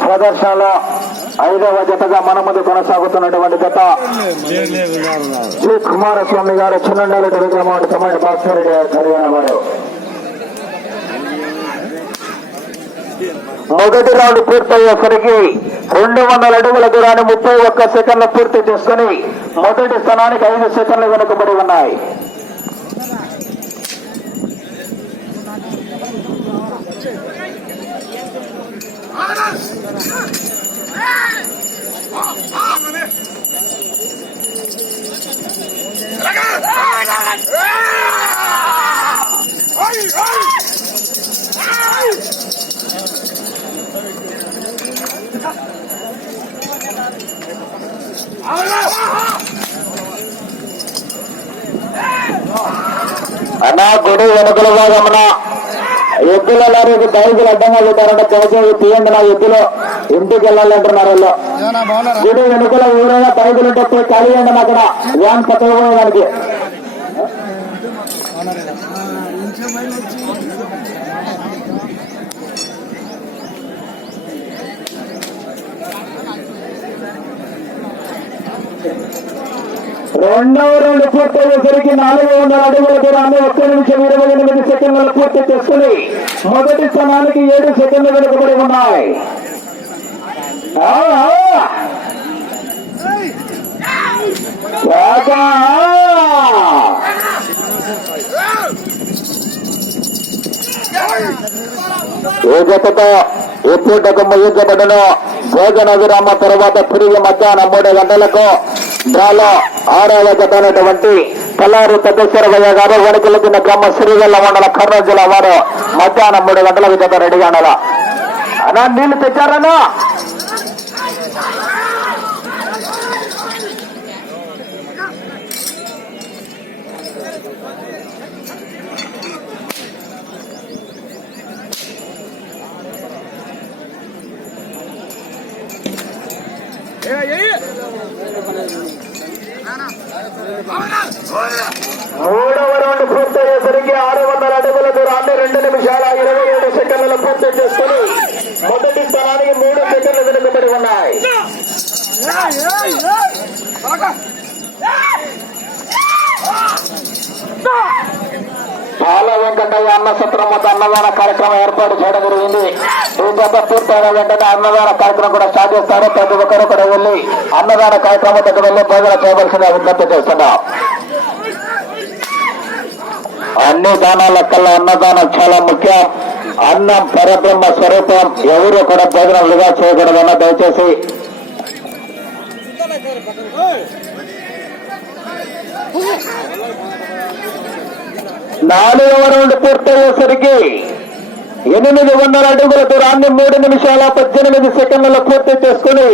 ప్రదర్శనలో 5వ జతగా మన ముందు కొనసాగుతున్నటువంటి జత శ్రీ కుమారస్వామి గారు చిన్నండేరెడ్డి విగ్రహం తమిళ భాస్కరెడ్డి హర్యానా వారు. మొదటి రౌండ్ పూర్తయ్యేసరికి 200 అడుగుల దూరాన్ని 31 సెకండ్లు పూర్తి చేసుకుని మొదటి స్థానానికి 5 సెకండ్లు వెనుకబడి ఉన్నాయి. అన్నా గుడి వెనుకల భాగమున ఎద్దుల లారీకి బైకులు అడ్డంగా పెట్టారంటే దయచేసి తీయండి. నా ఎద్దులో ఇంటికి వెళ్ళాలంటున్నారు వాళ్ళు. గుడి వెనుకల ఊరైనా బైకులుంటే పోయి కలియండి అక్కడ వ్యాన్ పట్టుకుపోయేదానికి. రెండవ రౌండ్ పూర్తయ్యేసరికి 400 అడుగుల దూరాన్ని 1 నిమిషం 28 సెకండ్లు పూర్తి చేసుకుని మొదటి స్థానానికి 7 సెకండ్లు వెనుకబడి ఉన్నాయి. ఏ జతతో ఎప్పుడకు ముగించబడను భోజన విరామ తర్వాత తిరిగి మధ్యాహ్నం 3 గంటలకు డ్రాలో 6వ జత అయినటువంటి కల్లారు పెద్దశ్వరయ్య గారు వెనుకలకిన గ్రామ శ్రీగల్ల మండల కర్నూలు జిల్లా వారు మధ్యాహ్నం 3 గంటలకు జత రెడీగా ఉండాలా. అన్నా నీళ్లు తెచ్చారన్నా? మూడవ రౌండ్ పూర్తయ్యేసరికి 600 అడుగుల దూరాన్ని 2 నిమిషాల 27 సెకండ్ల పూర్తి చేసుకుని మొదటి స్థానానికి 3 సెకండ్లు వెనుకబడి ఉన్నాయి. పాల వెంకటయ్య అన్న సత్రం వద్ద అన్నదాన కార్యక్రమం ఏర్పాటు చేయడం జరిగింది. ఈ జత పూర్తయిన వెంటనే అన్నదాన కార్యక్రమం కూడా స్టార్ట్ చేస్తారు. ప్రతి ఒక్కరు కూడా వెళ్లి అన్నదాన కార్యక్రమం దగ్గర వెళ్లి భోజనం చేయవలసిన విజ్ఞప్తి చేస్తున్నాం. అన్ని దానాల కల్లా అన్నదానం చాలా ముఖ్యం. అన్నం పరబ్రహ్మ స్వరూపం. ఎవరు కూడా భోజనం వృధా చేయకూడదన్న దయచేసి. నాలుగవ రౌండ్ పూర్తయ్యేసరికి 800 అడుగుల దూరాన్ని 3 నిమిషాల 18 సెకండ్లలో పూర్తి చేసుకుని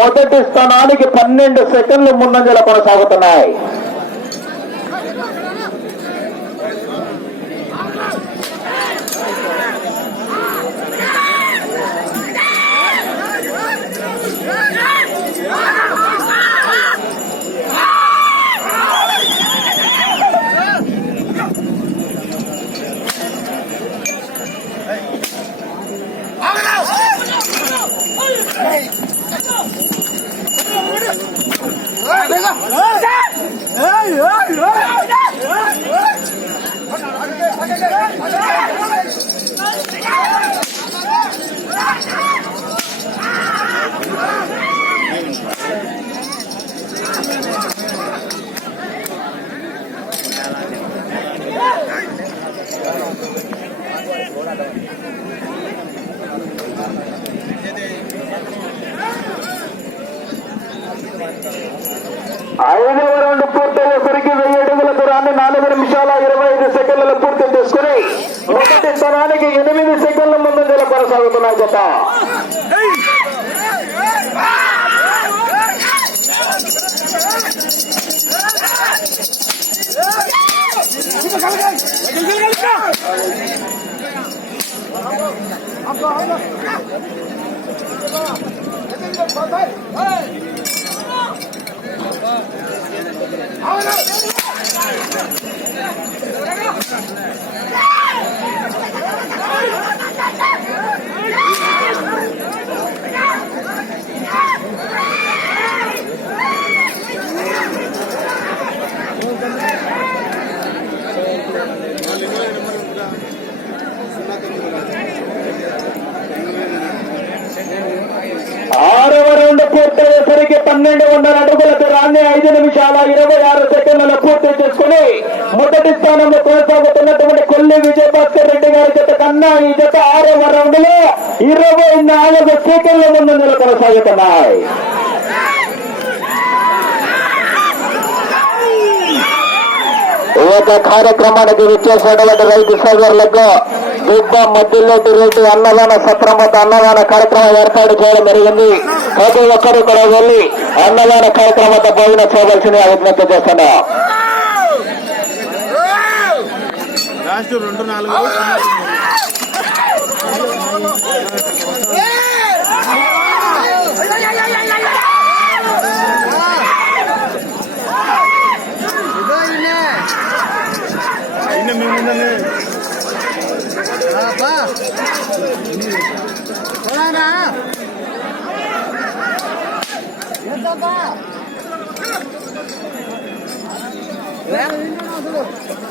మొదటి స్థానానికి 12 సెకండ్లు ముందంజలో కొనసాగుతున్నాయి. ఐదవ రౌండ్ పూర్తయ్యేసరికి 1000 అడుగుల దూరాన్ని 4 నిమిషాల 25 సెకండ్లలో పూర్తి చేసుకుని మొదటి స్థానానికి 8 సెకండ్ల ముందంజలో కొనసాగుతున్నాయి జత. ఆరవ రౌండ్ పూర్తయ్యేసరికి 1200 అడుగుల దూరాన్ని 5 నిమిషాల 26 సెకండ్లలో పూర్తి చేసుకుని మొదటి స్థానంలో కొనసాగుతున్నటువంటి కొల్లి విజయభాస్కర్ రెడ్డి గారి జత కన్నా ఈ జత 6వ రౌండ్ లో 24 సెకండ్ల ముందంజలో కొనసాగుతున్నాయి. ఒక కార్యక్రమానికి విచ్చేసినటువంటి రైతు సోదరులకు దుబ్బ మధ్యలోటి రేటు అన్నదాన సత్రం వద్ద అన్నదాన కార్యక్రమం ఏర్పాటు చేయడం జరిగింది. ప్రతి ఒక్కరు కూడా వెళ్లి అన్నదాన కార్యక్రమం వద్ద భోజనం చేయవలసింది విజ్ఞప్తి చేస్తున్నా.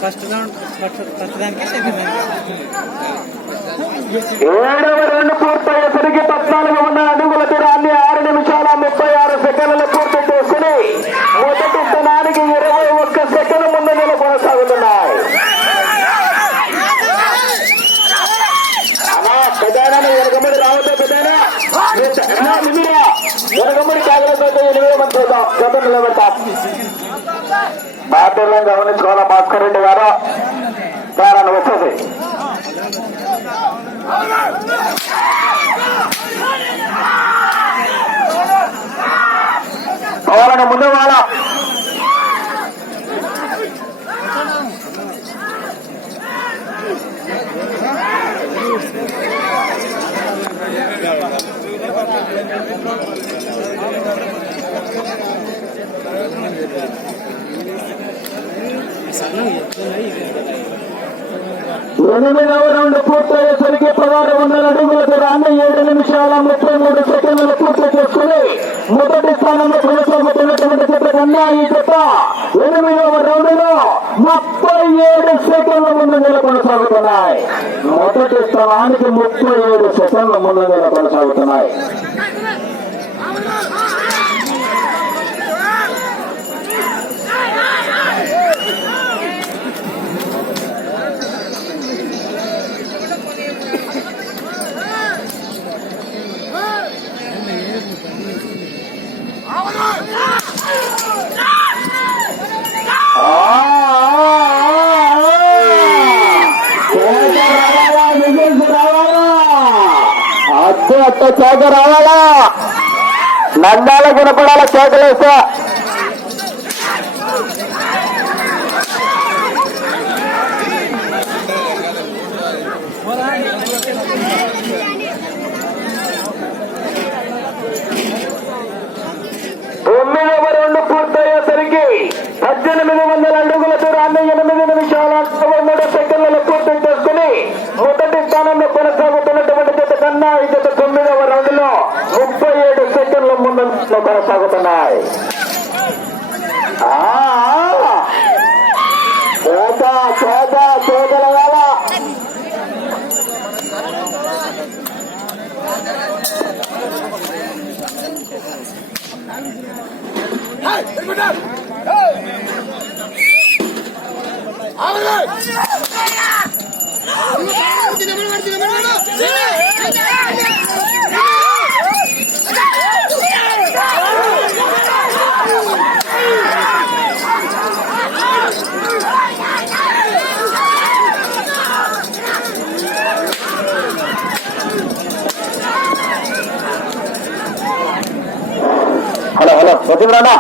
ఫస్ట్ దానికి 7వ రౌండ్ పూర్తయ్యేసరికి 14 అడుగుల దూరాన్ని 6 నిమిషాల 36 సెకండ్లు పూర్తి చేసుకుని మొదటి స్థానానికి 21 సెకండ్ల ముందంజలో కొనసాగుతున్నాయి. పెద్దనా ఎనకమ్మడి రావద్దా పెద్దనా ఎనకమ్మడి కాగలతో 8 మంది చూద్దాం గతం నిలబెడతాం. బాధ్యతలను గమనించుకోవాలా భాస్కర్ రెడ్డి గారు ప్రారంభం వచ్చేసి కావాలని ముందు వాళ్ళ ఎనిమిదవ రౌండ్ పూర్తయ్యేసరికి 1600 అడుగుల దూరాన్ని 7 నిమిషాల 33 సెకండ్లు పూర్తి చేసుకుని మొదటి స్థానంలో కొనసాగుతున్నటువంటి జత కన్నా ఈ జత 8వ రౌండ్ లో 37 సెకండ్ల ముందంజలో కొనసాగుతున్నాయి. మొదటి స్థానానికి 37 సెకండ్ల ముందంజలో కొనసాగుతున్నాయి. అత్త చేత రావాలా నందాల గుణపడాల చేతలేస్తా తొమ్మిదవ రౌండ్ పూర్తయ్యేసరికి 1800 అడుగుల దూరాన్ని 8 నిమిషాల 23 సెకండ్లలో పూర్తి చేసుకుని మొదటి స్థానంలో కొనసాగుతున్నటువంటి జత కన్నా ఈ జత 9వ రౌండ్ లో 37 సెకండ్ల ముందంలో కొనసాగుతున్నాయి. చేతలగాల హలో హలో వచ్చిందా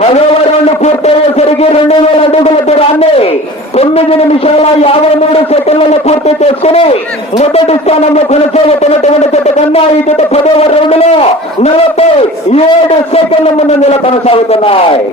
10వ రౌండ్ పూర్తయ్యేసరికి 2000 అడుగుల దూరాన్ని 9 నిమిషాల 53 సెకండ్లలో పూర్తి చేసుకుని మొదటి స్థానంలో కొనసాగుతున్నటువంటి జట్టు కన్నా ఈ జట్టు 10వ రౌండ్ లో 47 సెకండ్ల ముందంజలో కొనసాగుతున్నాయి.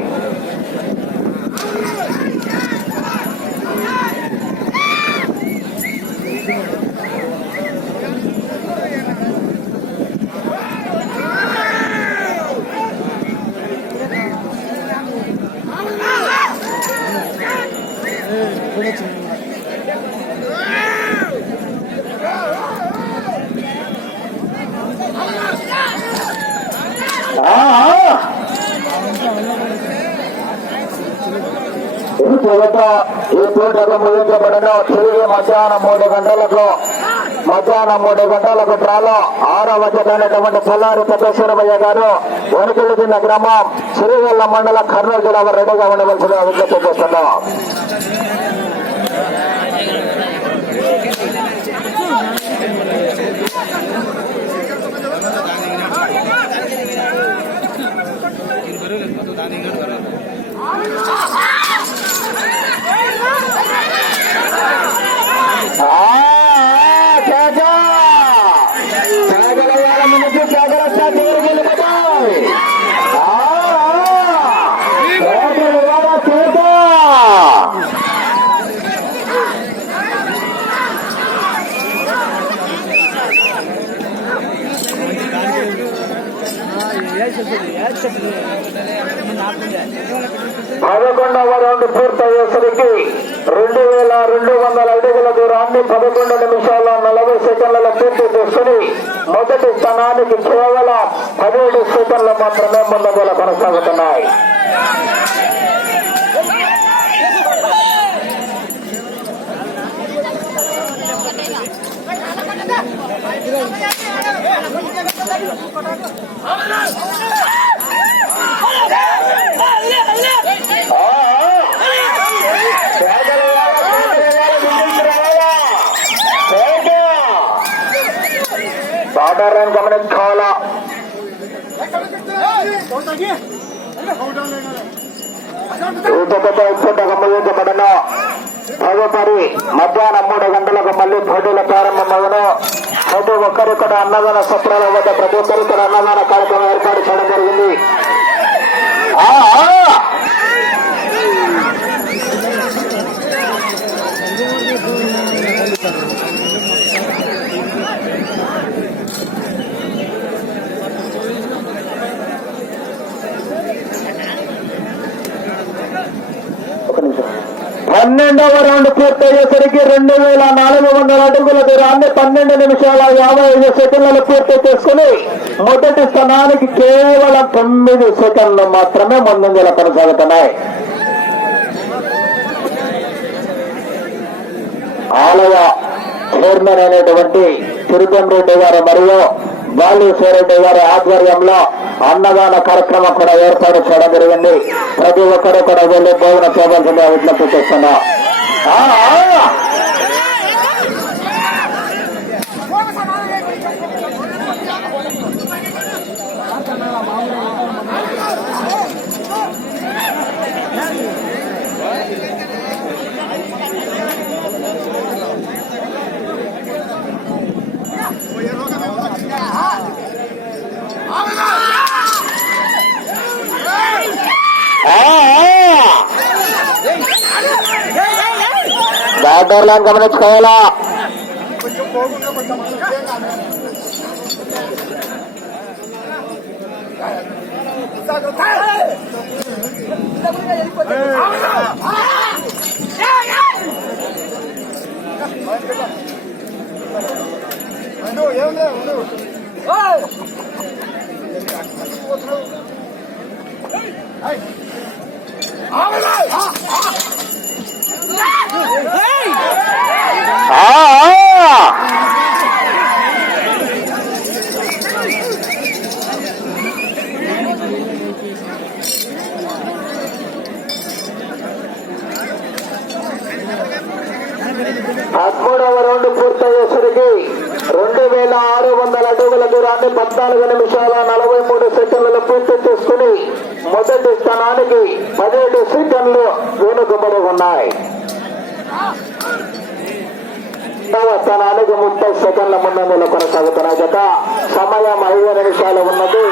ఈ పోటీకి ముగించబడిన తిరిగి మధ్యాహ్నం 3 గంటలకు డ్రాలో 6వ జత అయినటువంటి పల్లారి తపేశ్వరయ్య గారు వణికిళ్ళు జిల్లా గ్రామం సిరిగల్ల మండల కర్నూలు జిల్లా రెడీగా ఉండవలసిన విజ్ఞప్తి చేస్తున్నాం. పదకొండవ రౌండ్ పూర్తయ్యేసరికి 2200 అడుగుల దూరాన్ని 11 నిమిషాల 40 సెకండ్లలో పూర్తి చేసుకుని మొదటి స్థానానికి కేవలం 17 సెకండ్లు మాత్రమే ముందంజలో కొనసాగుతున్నాయి. సాధారణ గమనించాలా ముగించబడిన తదుపరి మధ్యాహ్నం 3 గంటలకు మళ్లీ పోటీల ప్రారంభమవును. ప్రతి ఒక్కరు కూడా అన్నదాన సత్రాల వద్ద ప్రతి ఒక్కరు కూడా అన్నదాన కార్యక్రమం ఏర్పాటు చేయడం జరిగింది. ఒక నిమిషం. 12వ రౌండ్ పూర్తయ్యేసరికి 2400 అడుగుల దూరాన్ని 12 నిమిషాల 55 సెకండ్లలో పూర్తి చేసుకుని మొదటి స్థానానికి కేవలం 9 సెకండ్లు మాత్రమే ముందంజలో కొనసాగుతున్నాయి. ఆలయ చైర్మన్ అయినటువంటి తిరుపతి రెడ్డి గారు మరియు బాలేశ్వరరెడ్డి గారి ఆధ్వర్యంలో అన్నదాన కార్యక్రమం కూడా ఏర్పాటు చేయడం జరిగింది. ప్రతి ఒక్కరూ కూడా వెళ్ళి భోజనం చేయవలసిందిగా విజ్ఞప్తి చేస్తున్నా. బ్యాటర్లను గమనించుకోవాలా. పదమూడవ రౌండ్ పూర్తయ్యేసరికి 2600 అడుగుల దూరాన్ని 14 నిమిషాల 43 సెకండ్లలో పూర్తి చేసుకుని మొదటి స్థానానికి 17 సెకండ్లు వెనుకబడి ఉన్నాయి. స్థానానికి 30 సెకండ్ల ముందంజలో కొనసాగుతున్న జత. సమయం 5 నిమిషాలు ఉన్నది.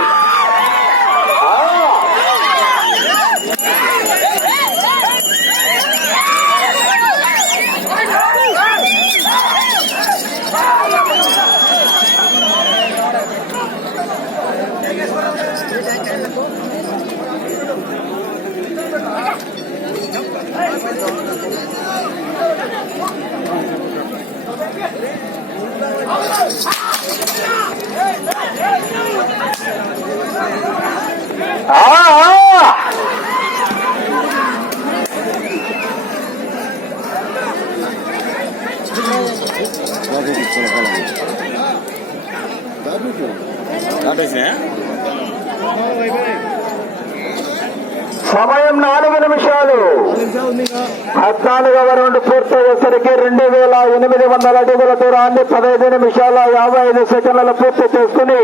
సమయం 4 నిమిషాలు. 14వ రౌండ్ పూర్తయ్యేసరికి 2800 అడుగుల దూరాన్ని 15 నిమిషాల 55 సెకండ్లలో పూర్తి చేసుకుని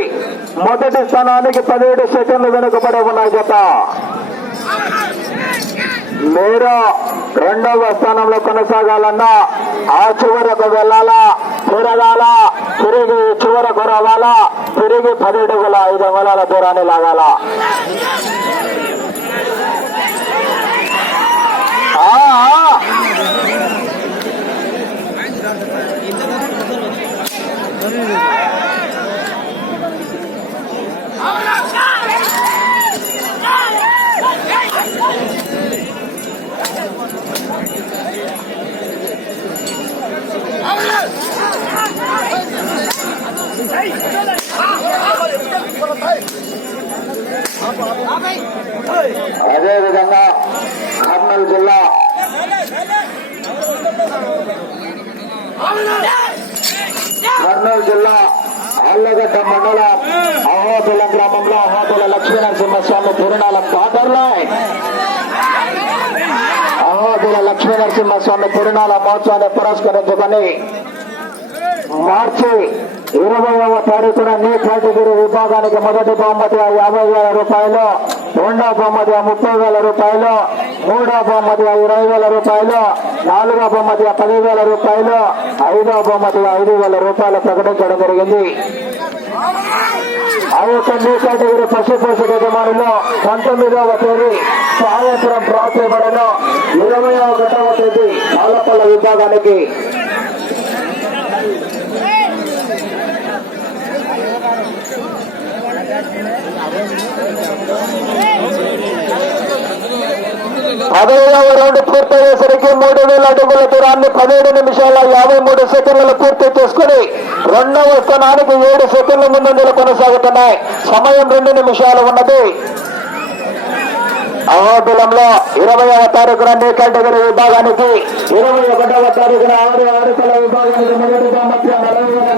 మొదటి స్థానానికి 17 సెకండ్లు వెనుకబడి ఉన్న జత. మీరు 2వ స్థానంలో కొనసాగాలన్నా ఆ చివరకు వెళ్లాలా, తిరగాల, తిరిగి చివరకు రావాలా, తిరిగి 10 అడుగుల 5 అంగుళాల దూరాన్ని లాగాల. అదేవిధంగా కర్నూలు జిల్లా ఆళ్లగడ్డ మండలం అహోబిల గ్రామంలో అహోబిల లక్ష్మీనరసింహస్వామి తిరునాళ బార్డర్లో అహోబిల లక్ష్మీనరసింహస్వామి తిరునాళ మహోత్సవాన్ని పురస్కరించుకొని మార్చి 20వ తారీఖున నీ కేటగిరీ విభాగానికి మొదటి బహుమతి 50,000 రూపాయలు, రెండవ బహుమతి 30,000 రూపాయలు, మూడవ బహుమతి 20,000 రూపాయలు, నాలుగవ బహుమతి 10,000 రూపాయలు, ఐదవ బహుమతి 5,000 రూపాయలు ప్రకటించడం జరిగింది. ఆ యొక్క నీ కేటగిరీ పశు పోషక యజమానులు 19వ తేదీ సాయంత్రం డ్రా చేయబడిన 21వ తేదీ ఆలపల్ల విభాగానికి పదవ రౌండ్ పూర్తయ్యేసరికి 3,000 అడుగుల దూరాన్ని 17 నిమిషాల 53 సెకండ్లు పూర్తి చేసుకుని 2వ స్థానానికి 7 సెకండ్ల ముందంజలు కొనసాగుతున్నాయి. సమయం 2 నిమిషాలు ఉన్నది. అహోబిలంలో 20వ తారీఖున నీ కేటగిరీ విభాగానికి, 21వ తారీఖున 6 ఆరుతల విభాగానికి మొదటి బహుమతి 40,000